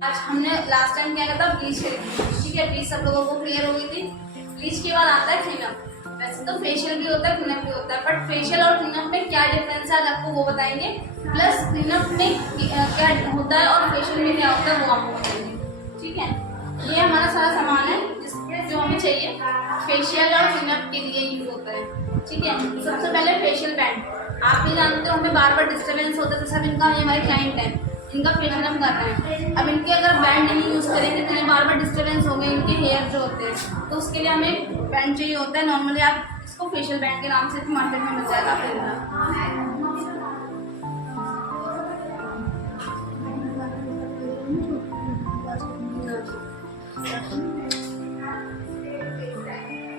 आज हमने last time क्या किया था, ब्लीच करी थी। ठीक है, ब्लीच सब लोगों को क्लियर हो गई थी। ब्लीच के बाद आता है क्लीनअप। वैसे तो फेशियल भी होता है, क्लीनअप भी होता है, बट फेशियल और क्लीनअप में क्या डिफरेंस है आज आपको वो बताएंगे, प्लस क्लीनअप में क्या होता है और फेशियल में क्या होता है वो आपको बताएंगे। ठीक है, ये हमारा सारा सामान है जो हमें चाहिए फेशियल और क्लीनअप के लिए यूज होता है। ठीक है, सबसे पहले फेशियल बैंड। आप भी जानते हो हमें बार बार डिस्टर्बेंस होता है, तो सब इनका, ये हमारे क्लाइंट है, इनका फेशियल हम कर रहे हैं। अब इनके अगर बैंड नहीं यूज़ करेंगे तो ये बार बार डिस्टर्बेंस हो गए इनके हेयर जो होते हैं, तो उसके लिए हमें बैंड चाहिए होता है। नॉर्मली आप इसको फेशियल बैंड के नाम से मार्केट में मिल जाएगा आपको।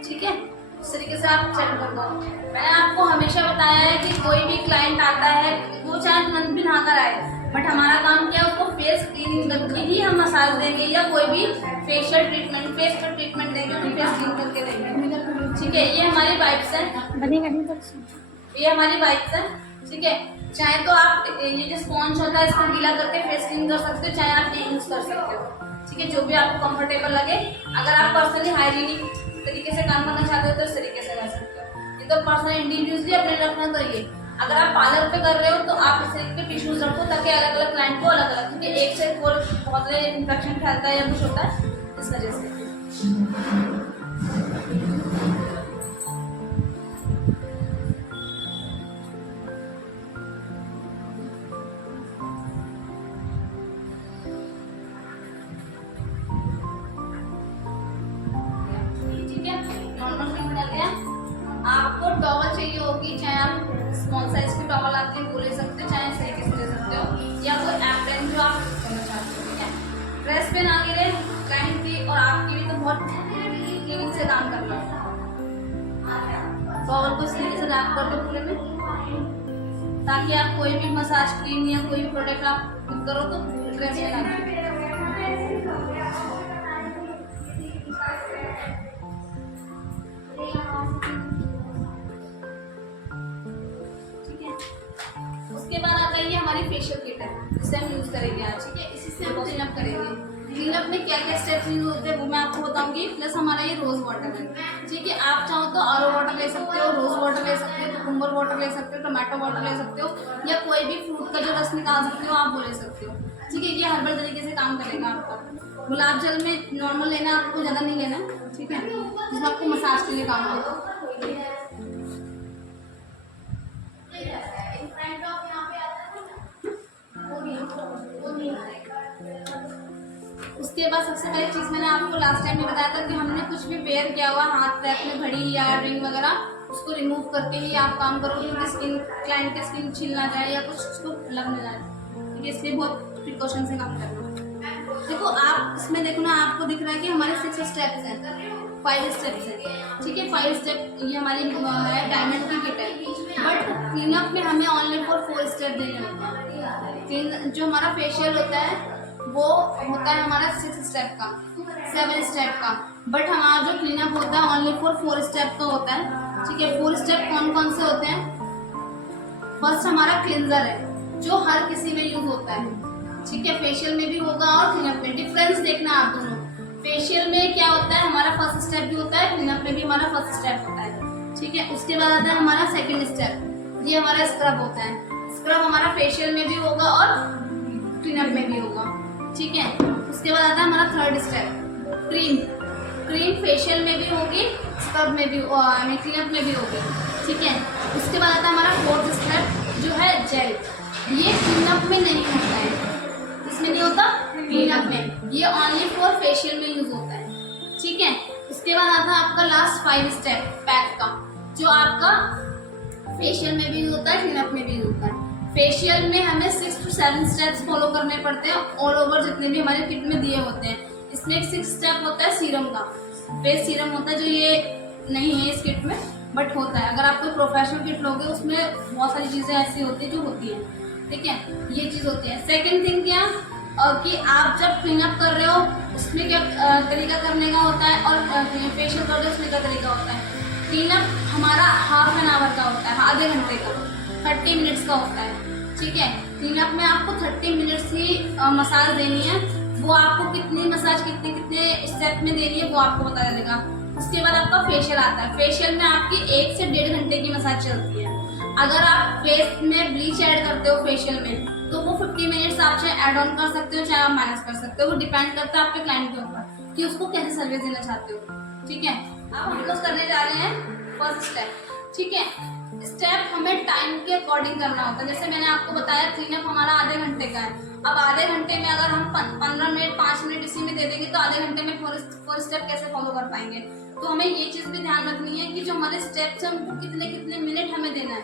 ठीक है, इस तरीके से आप चेक कर दो। मैंने आपको हमेशा बताया है कि कोई भी क्लाइंट आता है वो चाहे तुरंत भी नहाकर आए, बट हमारा काम क्या है, उसको फेस क्लीनिंग करके ही हम मसाज देंगे या कोई भी फेशियल ट्रीटमेंट, फेस पर ट्रीटमेंट देंगे, उन्हें फेस क्लीन करके देंगे। ठीक है, ये हमारी वाइप्स है, ये हमारी वाइप्स है। ठीक है, चाहे तो आप ये जो स्पॉन्ज होता है इसको गीला करके फेस क्लीन कर सकते हो, चाहे आप ये यूज कर सकते हो। ठीक है, जो भी आपको कंफर्टेबल लगे। अगर आप पर्सनली हाइजीनिक तरीके से काम करना चाहते हो तो इस तरीके से कर सकते हो। ये तो पर्सनल इंडिविजुअली अपने रखना तो ये। अगर आप पार्लर पे कर रहे हो तो आप इस तरीके के टिश्यूज रखो ताकि अलग अलग क्लाइंट को अलग अलग, क्योंकि एक से एक और बहुत सारे इन्फेक्शन फैलता है या कुछ होता है, इस वजह से। आपको टॉवल चाहिए होगी, चाहे आप स्मॉल साइज की टॉवल आती है वो ले सकते हो, चाहे इस तरीके से ले सकते हो, या कोई एप्रन जो आप करना चाहते हो। ठीक है, ड्रेस पे ना गिरे क्लाइंट की और आपकी भी, तो बहुत क्लीनिंग से काम करना है। टॉवल को इस तरीके से रैप कर दो पूरे में, ताकि आप कोई भी मसाज क्रीम या कोई भी प्रोडक्ट आप करो तो ड्रेस पे ना गिरे। उसके बाद आ गई हमारी फेशियल किट है, जिसे हम यूज करेंगे आज। ठीक है, इसी से हम क्लीनअप करेंगे। क्लीनअप में क्या क्या स्टेप्स यूज होते हैं वो मैं आपको बताऊंगी, प्लस हमारा ये रोज वाटर है। ठीक है, आप चाहो तो आरओ वाटर ले सकते हो, रोज वाटर ले सकते हो, कुकुम्बर वाटर ले सकते हो, टमाटो वाटर ले सकते हो, या कोई भी फ्रूट का जो रस निकाल सकते हो आप वो ले सकते हो। ठीक है, ये हर्बल तरीके से काम करेगा आपका। गुलाब जल में नॉर्मल लेना, आपको ज़्यादा नहीं लेना। ठीक है, जिसमें आपको मसाज के लिए काम होगा। उसके बाद सबसे पहली चीज़ मैंने आपको लास्ट टाइम में बताया था कि हमने कुछ भी वेयर किया हुआ हाथ पैर में घड़ी या रिंग वगैरह, उसको रिमूव करके ही आप काम करोगे, क्योंकि स्किन, क्लाइंट की स्किन छिल ना जाए या कुछ उसको लग ना जाए। ठीक है, इसलिए बहुत प्रिकॉशन से काम करना। देखो आप इसमें देखो ना, आपको दिख रहा है कि हमारे 6 स्टेप्स हैं, 5 स्टेप्स हैं। ठीक है, 5 स्टेप ये हमारी है, डायमंड की किट है, बट क्लीनअप में हमें ओनली फॉर 4 स्टेप देने होते हैं। जो हमारा फेशियल होता है वो होता है हमारा 6 स्टेप का, 7 स्टेप का, बट हमारा जो क्लीनअप होता है ओनली फॉर 4 स्टेप का होता है। ठीक है, 4 स्टेप कौन कौन से होते हैं? फर्स्ट हमारा क्लिंजर है, जो हर किसी में यूज होता है। ठीक है, फेशियल में भी होगा और क्लीनअप में। डिफरेंस देखना आप दोनों। फेशियल में क्या होता है, हमारा फर्स्ट स्टेप भी होता है, क्लीनअप में भी हमारा फर्स्ट स्टेप होता है। ठीक है, उसके बाद आता है हमारा सेकंड स्टेप, ये हमारा स्क्रब होता है। स्क्रब हमारा फेशियल में भी होगा और क्लीनअप में भी होगा। ठीक है, उसके बाद आता है हमारा third step, cream. Cream facial में भी होगी, स्क्रब में भी, क्लीनअप में भी होगी। ठीक है, उसके बाद आता है हमारा फोर्थ स्टेप जो है जेल। ये क्लीनअप में नहीं होता है, इसमें नहीं होता, क्लीनअप में। ये ओनली फॉर फेशियल में यूज होता है। ठीक है, उसके बाद आता है आपका लास्ट 5 स्टेप पैक का, जो आपका फेशियल में भी यूज होता है, क्लीनअप में भी यूज होता है। फेशियल में हमें 6 to 7 स्टेप्स फॉलो करने पड़ते हैं ऑल ओवर, जितने भी हमारे किट में दिए होते हैं। इसमें एक 6 स्टेप होता है सीरम का, फेस सीरम होता है, जो ये नहीं है इस किट में, बट होता है। अगर आप कोई प्रोफेशनल किट लोगे उसमें बहुत सारी चीज़ें ऐसी होती है जो होती है। ठीक है, ये चीज़ होती है। सेकेंड थिंग क्या, कि आप जब क्लीनअप कर रहे हो उसमें क्या तरीका करने का होता है, और फेशियल कर रहे हो उसमें क्या तरीका होता है। क्लीनअप हमारा हाफ एन आवर का होता है, आधे घंटे का, 30 मिनट्स का होता है। ठीक है, क्लीनअप में आपको 30 मिनट्स ही मसाज देनी है, वो आपको कितनी मसाज कितने कितने स्टेप में देनी है वो आपको बता देगा। उसके बाद आपका फेशियल आता है। फेशियल में आपकी 1 से 1.5 घंटे की मसाज चलती है। अगर आप फेस में ब्लीच ऐड करते हो फेशियल में तो वो 50 मिनट्स आप चाहे ऐड ऑन कर सकते हो चाहे आप माइनस कर सकते हो, वो डिपेंड करता है आपके क्लाइंट के ऊपर कि उसको कैसे सर्विस देना चाहते हो। ठीक है, अब हम लोग करने जा रहे हैं फर्स्ट स्टेप। ठीक है, स्टेप हमें टाइम के अकॉर्डिंग करना होता है। जैसे मैंने आपको बताया क्लीनअप हमारा आधे घंटे का है। अब आधे घंटे में अगर हम 15 मिनट 5 मिनट इसी में दे देंगे तो आधे घंटे में फोर स्टेप कैसे फॉलो कर पाएंगे। तो हमें ये चीज भी ध्यान रखनी है कि जो हमारे स्टेप्स हैं उनको कितने कितने मिनट हमें देना है।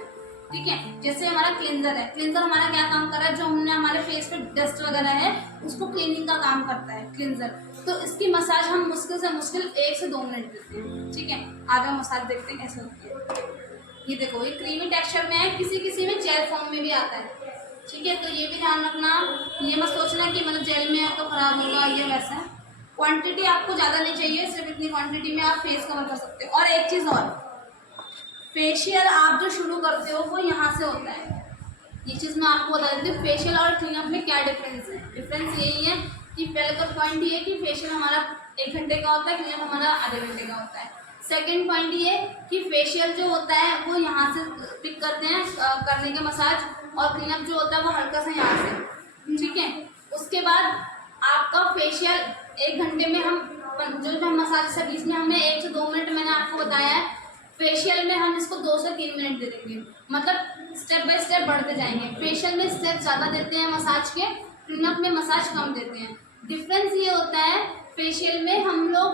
ठीक है, जैसे हमारा क्लींजर है, क्लींजर हमारा क्या काम कर रहा है, जो हमने हमारे फेस पे डस्ट वगैरह है उसको क्लीनिंग का काम करता है क्लींजर। तो इसकी मसाज हम मुश्किल से मुश्किल 1 से 2 मिनट देते हैं। ठीक है, आज हम मसाज देखते हैं कैसे होती है। ये देखो, ये क्रीमी टेक्सचर में है, किसी किसी में जेल फॉर्म में भी आता है। ठीक है, तो ये भी ध्यान रखना, ये मत सोचना कि मतलब जेल में आपको खराब होगा, ये वैसा है। क्वांटिटी आपको ज़्यादा नहीं चाहिए, सिर्फ इतनी क्वांटिटी में आप फेस कवर कर सकते हो। और एक चीज़ और, फेशियल आप जो शुरू करते हो वो यहाँ से होता है। ये चीज़ मैं आपको बता देती हूँ, फेशियल और क्लीनअप में क्या डिफरेंस है। डिफरेंस यही है कि पहले तो पॉइंट ये है कि फेशियल हमारा 1 घंटे का होता है, क्लीनअप हमारा आधे घंटे का होता है। सेकेंड पॉइंट ये कि फेशियल जो होता है वो यहाँ से पिक करते हैं करने के मसाज, और क्लीनअप जो होता है वो हल्का सा यहाँ से। ठीक है, उसके बाद आपका फेशियल 1 घंटे में हम जो मसाज से बीच में हमने 1 से 2 मिनट मैंने आपको बताया है, फेशियल में हम इसको 2 से 3 मिनट दे देंगे। मतलब स्टेप बाय स्टेप बढ़ते जाएंगे। फेशियल में स्टेप ज़्यादा देते हैं मसाज के, क्लीनअप में मसाज कम देते हैं। डिफरेंस ये होता है, फेशियल में हम लोग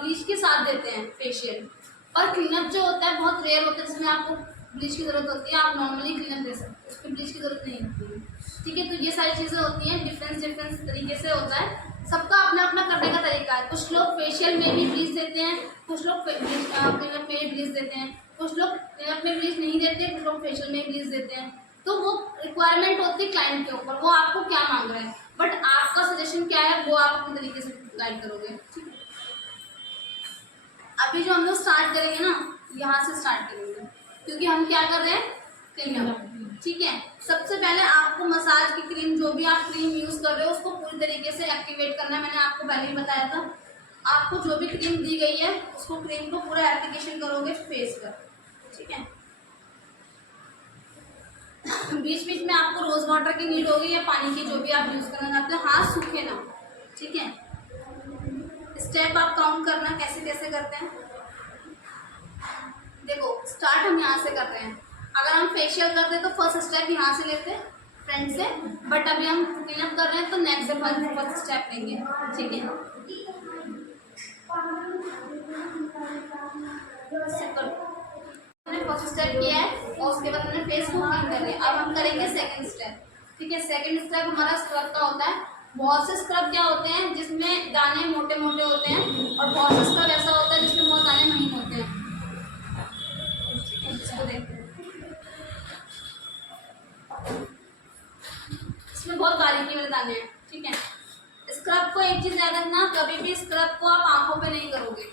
ब्लीच के साथ देते हैं फेशियल, और क्लीनअप जो होता है बहुत रेयर होता है जिसमें आपको ब्लीच की ज़रूरत होती है। आप नॉर्मली क्लीनअप दे सकते हो, उसमें ब्लीच की ज़रूरत नहीं होती है। ठीक है, तो ये सारी चीज़ें होती हैं, डिफरेंस तरीके से होता है। सबका अपना अपना करने का तरीका है। कुछ लोग फेशियल में भी ब्लीच देते हैं, कुछ लोग क्लीनअप में भी ब्लीच देते हैं, कुछ लोग क्लीनअप में ब्लीच नहीं देते, कुछ लोग फेशियल में ब्लीच देते हैं। तो वो रिक्वायरमेंट होती है क्लाइंट के ऊपर, वो आपको क्या मांग रहे हैं, बट आपका सजेशन क्या है वो आप अपने तरीके से गाइड करोगे। ठीक है, अभी जो हम लोग स्टार्ट करेंगे ना, यहाँ से स्टार्ट करेंगे, क्योंकि हम क्या कर रहे हैं, क्लीनअप। ठीक है, सबसे पहले आपको मसाज की क्रीम, जो भी आप क्रीम यूज़ कर रहे हो उसको पूरी तरीके से एक्टिवेट करना है। मैंने आपको पहले ही बताया था, आपको जो भी क्रीम दी गई है उसको क्रीम को पूरा एप्लीकेशन करोगे फेस पर। ठीक है, बीच बीच में आपको रोज वाटर की नीड होगी या पानी की, जो भी आप यूज़ करना चाहते हो, हाथ सूखे ना। ठीक है, स्टेप आप काउंट करना कैसे कैसे करते हैं। देखो, स्टार्ट हम यहाँ से कर रहे हैं। अगर हम फेशियल करते हैं तो फर्स्ट स्टेप यहाँ से लेते हैं फ्रंट से, बट अभी हम क्लीनअप कर रहे हैं तो नेक्स्ट से फर्स्ट स्टेप लेंगे। ठीक है, हमने फर्स्ट स्टेप किया है और उसके बाद हमने फेस को क्लीन कर लिया। अब हम करेंगे सेकंड स्टेप। ठीक है, सेकंड स्टेप हमारा स्क्रब का होता है। बहुत से स्क्रब क्या होते हैं जिसमें दाने मोटे मोटे होते हैं, और बहुत से स्क्रब ऐसा होता है जिसमें बहुत दाने महीन होते हैं। इसको देखते हैं, इसमें बहुत बारीकी वाले दाने हैं। ठीक है, स्क्रब को एक चीज याद रखना, कभी भी स्क्रब को आप आंखों पे नहीं करोगे।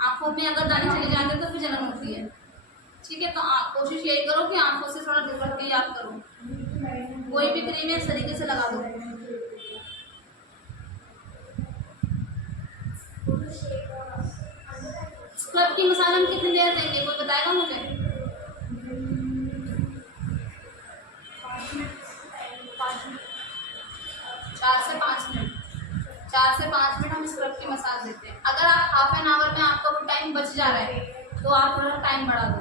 आंखों में अगर दाने चले जाते हैं तो फिर जलन होती है। ठीक है, तो कोशिश यही करो कि आंखों से थोड़ा दूर रख के आप करो। कोई भी क्रीम इस तरीके से लगा दो। स्क्रब की मसाज हम कितनी देर देंगे, कोई बताएगा मुझे? 4 से 5 मिनट। 4 से 5 मिनट हम स्क्रब की मसाज देते हैं। अगर आप हाफ एन आवर में आपका वो टाइम बच जा रहा है तो आप थोड़ा टाइम बढ़ा दो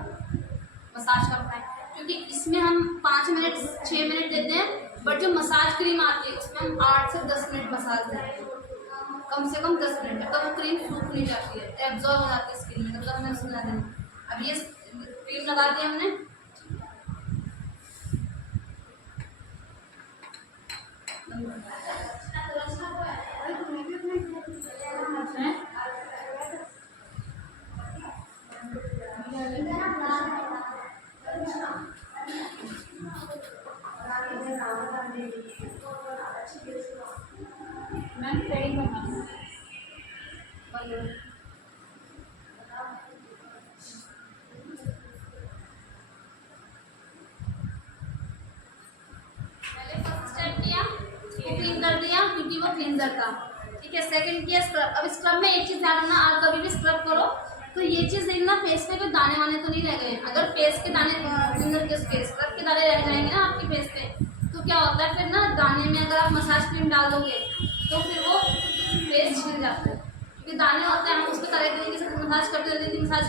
मसाज का टाइम, क्योंकि इसमें हम 5 मिनट 6 मिनट देते हैं, बट जो मसाज क्रीम आती है उसमें हम 8 से 10 मिनट मसाज देते हैं, कम से कम 10 मिनट में। तब वो क्रीम सूख नहीं जाती है, एब्जॉर्ब हो जाती है स्किन में, तब हमें उसको लगा देना। अब ये क्रीम लगा दी हमने, मैम थ्रेडिंग करना पहले फर्स्ट स्टेप किया, क्लीन कर दिया क्योंकि वो क्लींजर का। ठीक है, सेकंड किया स्क्रब। अब स्क्रब में एक चीज़ ध्यान रखना, आप कभी भी स्क्रब करो तो ये चीज़ देखना फेस पे कोई दाने वाने तो नहीं रह गए। अगर फेस के दाने अंदर के स्क्रब के दाने रह जाएंगे ना आपके फेस पे, तो क्या होता है फिर ना, दाने में अगर आप मसाज क्रीम डाल दोगे तो फिर वो फेस छिल जाता है, क्योंकि दाने होते हैं, हम उसको तरह तरीके से मसाज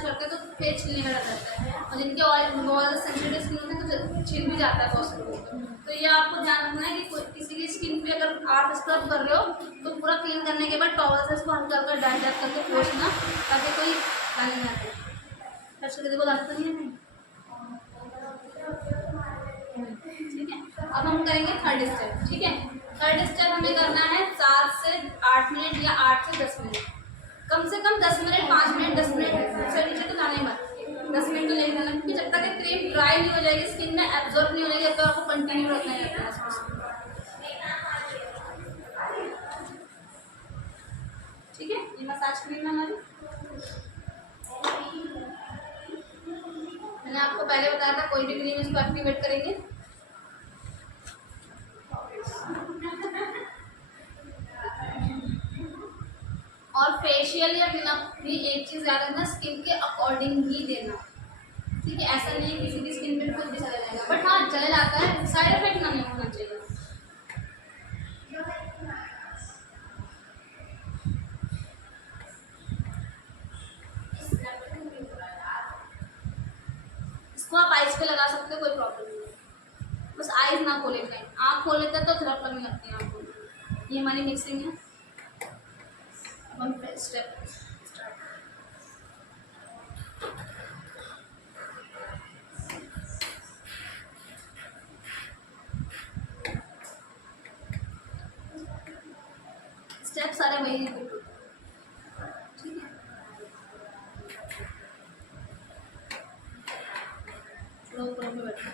करते हैं तो फेस छिलने का डर रहता है। और जिनके ऑयल बहुत सेंसिटिव स्किन होती है तो छिल भी जाता है बहुत लोगों को। तो ये आपको ध्यान रखना है कि किसी की स्किन पे अगर आप स्क्रब कर रहे हो तो पूरा क्लीन करने के बाद टॉवल से इसको हल्का हल्का डैप करके पोंछना, ताकि कोई दाने ना आए। टच करके देखो, लगता नहीं है। ठीक है, अब हम करेंगे थर्ड स्टेप। ठीक है, थर्ड स्टेप हमें करना है 7 से 8 मिनट या 8 से 10 मिनट, कम से कम 10 मिनट, 5 मिनट, 10 मिनट से नीचे तो जाने मत, 10 मिनट तो नहीं जाना, क्योंकि जब तक क्रीम ड्राई नहीं हो जाएगी, स्किन में एब्जॉर्ब नहीं हो जाएगी, तो आपको कंटिन्यू रखना है। ठीक है, ये मसाज क्रीम है हमारी। मैंने आपको पहले बताया था कोई भी क्रीम इसको एक्टिवेट करेंगे। और फेशियल या क्लीनअप भी एक चीज़ याद रखना, स्किन के अकॉर्डिंग ही देना। ठीक है, ऐसा नहीं है किसी की स्किन पे कुछ भी चला जाएगा, बट हाँ चला जाता है, साइड इफेक्ट ना नहीं होना चाहिए। इसको आप आइज पे लगा सकते हो, कोई प्रॉब्लम नहीं है, बस आइज ना खोले कहीं, आँख खोल लेते तो थोड़ा लगने लगती है आपको। ये हमारी मिक्सिंग है। वन स्टेप स्टेप सारे वही हैं। ठीक है, फ्लो फ्लो में बैठो।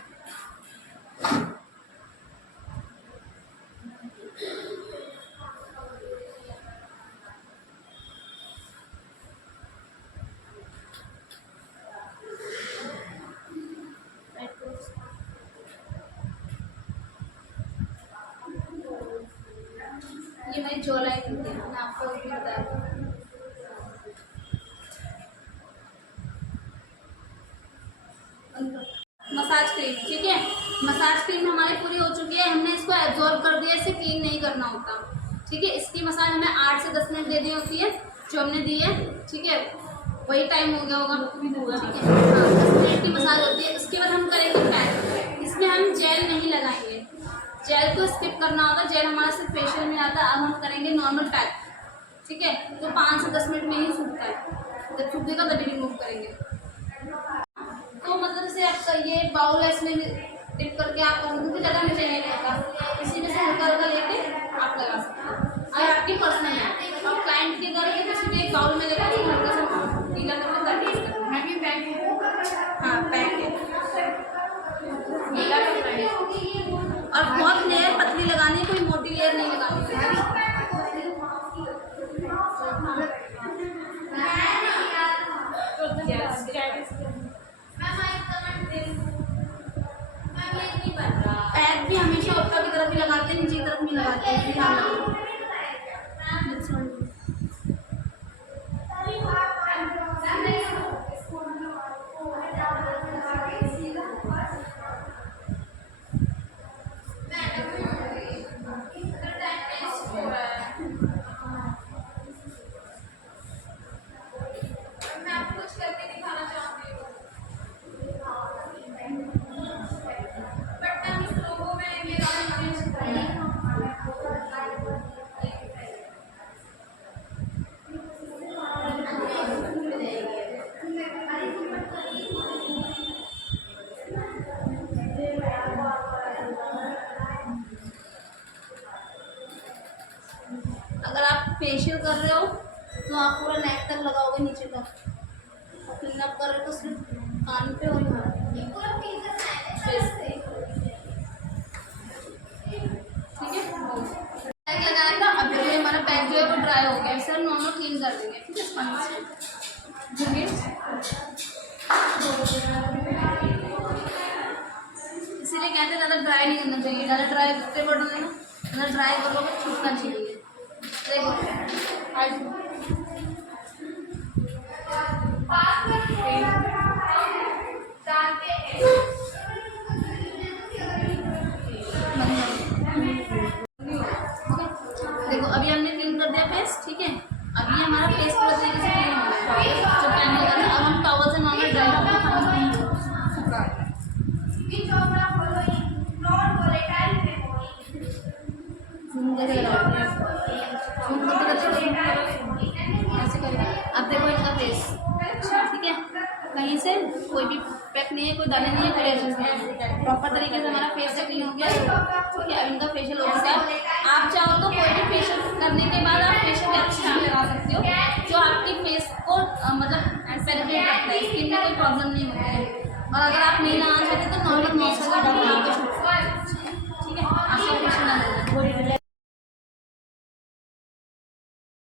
ये मेरी जो लाइन होती है, मैं आपको भी बता दूँ। मसाज क्रीम, ठीक है, मसाज क्रीम हमारी पूरी हो चुकी है, हमने इसको एब्जॉर्ब कर दिया, इसे क्लीन नहीं करना होता। ठीक है, इसकी मसाज हमें 8 से 10 मिनट देनी होती है, जो हमने दी है। ठीक है, वही टाइम हो गया होगा। ठीक है, हाँ 10 मिनट की मसाज होती है। उसके बाद हम करेंगे पैक। इसमें हम जेल नहीं लगाएंगे, जेल को स्किप करना होगा, जेल हमारा सिर्फ फेशियल में आता है। अब हम करेंगे नॉर्मल पैक। ठीक है, तो 5 से 10 मिनट में ही सूखता है, जब सूखेगा तभी रिमूव करेंगे। तो मतलब से आपका ये बाउल है, इसमें डिप करके आप क्योंकि ज़्यादा में चाहिए रहेगा, इसी में से हल्का हल्का लेके आप लगा सकते हैं। अगर आपकी पर्सनल है और क्लाइंट की अगर है तो एक बाउल में लेकर हल्का सा गीला करके ताकि हाँ पैक है गीला करना है। और बहुत लेयर पतली लगानी है, कोई मोटी लेयर नहीं लगानी है। पैक भी हमेशा ऊपर की तरफ ही लगाते हैं, नीचे की तरफ नहीं लगाते हैं। अगर आप फेशियल कर रहे हो तो आप पूरा नेक तक लगाओगे नीचे तक, और क्लीनअप कर रहे हो तो सिर्फ कान पे और यहाँ ठीक है। पैक लगाया था, अब जो हमारा पैक जो है वो ड्राई हो गया, सर नॉर्मल क्लीन कर देंगे। ठीक है, स्पंज से इसीलिए कहते हैं ज़्यादा ड्राई नहीं करना चाहिए, ज़्यादा ड्राई करते बटन है ना, ज़्यादा ड्राई करोगे छूटना चाहिए। देखो देखो अभी हमने क्लीन कर दिया फेस, ठीक है। अभी हमारा फेस पूरा तरीके से क्लीन हो गया, जो पहले होगा ना, अब हम टॉवल से नॉर्मल ड्राई ऐसे करेंगे। अब देखो इनका फेस, ठीक है, कहीं से कोई भी पैक नहीं है, कोई दाने नहीं है, क्लियर प्रॉपर तरीके से हमारा फेस क्लीन हो गया, ठीक है। अब इनका फेशियल हो गया। आप चाहो तो कोई भी फेशियल करने के बाद आप फेशियल कैप्सूल लगा सकते हो, जो आपके फेस को मतलब पेनिट्रेट करता है, स्किन में कोई प्रॉब्लम नहीं होती है। और अगर आप नहीं लगाना चाहते तो नॉर्मल मॉइस्चराइजर लगा के